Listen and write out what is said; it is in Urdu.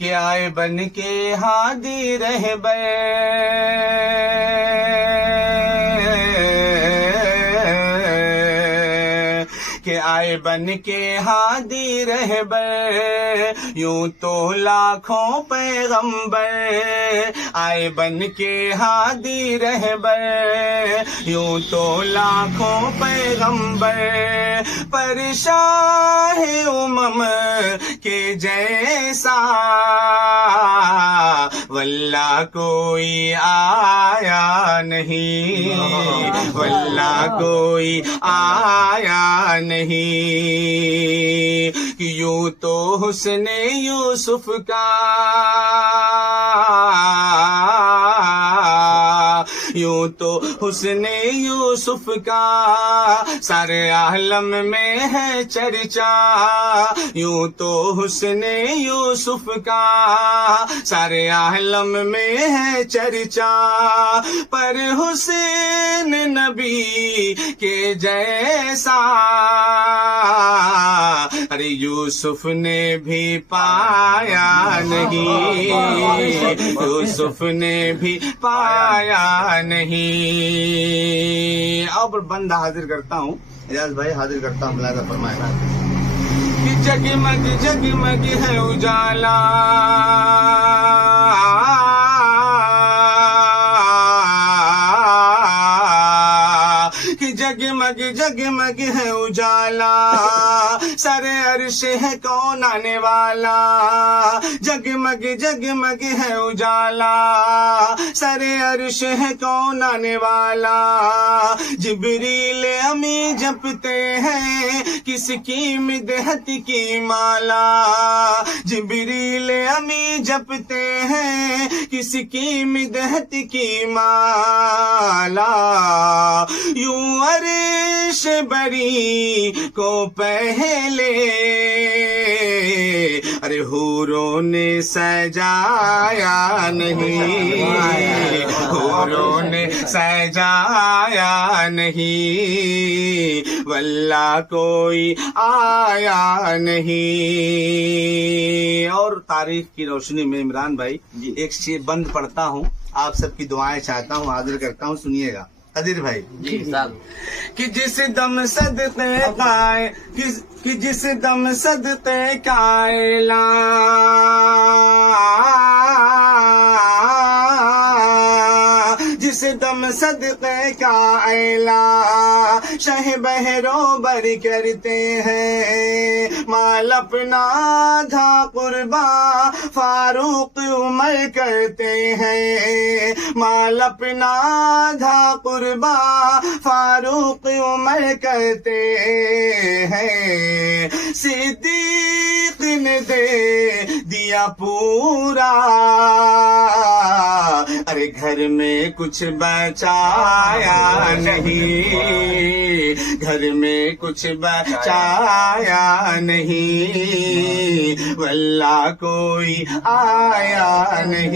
کہ آئے بن کے ہادی رہبر، کہ آئے بن کے ہادی رہبر، یوں تو لاکھوں پیغمبر، آئے بن کے ہادی رہبر، یوں تو لاکھوں پیغمبر، پر شاہ امم کے جیسا واللہ کوئی آیا نہیں، واللہ کوئی آیا نہیں، کہ یوں تو حسن یوسف کا، یوں تو حسن یوسف کا سارے عالم میں ہے چرچا، یوں تو حسن یوسف کا سارے عالم میں ہے چرچا، پر حسین نبی کے جیسا ارے یوسف نے بھی پایا نہیں، یوسف نے بھی پایا نہیں۔ اب بندہ حاضر کرتا ہوں، اجاز بھائی حاضر کرتا ہوں، ملاحظہ فرمائے کہ جگمگ جگمگ ہے اجالا، کہ جگمگ جگمگ ہے اجالا، سر عرش ہے کون آنے والا، جگمگ جگمگ ہے اجالا، سر عرش ہے کون آنے والا، جبریل امی جپتے ہیں کس کی مدحت کی مالا، جبریل امی جپتے ہیں کس کی مدحت کی مالا، یوں عرش بری کو پہلے ارے حوروں نے سجایا نہیں، حوروں نے سجایا نہیں، واللہ کوئی آیا نہیں۔ اور تاریخ کی روشنی میں عمران بھائی ایک شعر بند پڑھتا ہوں، آپ سب کی دعائیں چاہتا ہوں، حاضر کرتا ہوں، سنیے گا قدیر بھائی کہ جس دم صدقے قائل، کہ جس دم صدقے قائل جس دم صدقے کا اعلیٰ شہ بہرو بر کرتے ہیں، مال اپنا دھا قربا فاروق عمر کرتے ہیں، مال اپنا دھا قربا فاروق عمر کرتے ہیں، صدیق نے دے دیا پورا ارے گھر میں کچھ بچایا نہیں، گھر میں کچھ بچایا نہیں، واللہ کوئی آیا نہیں۔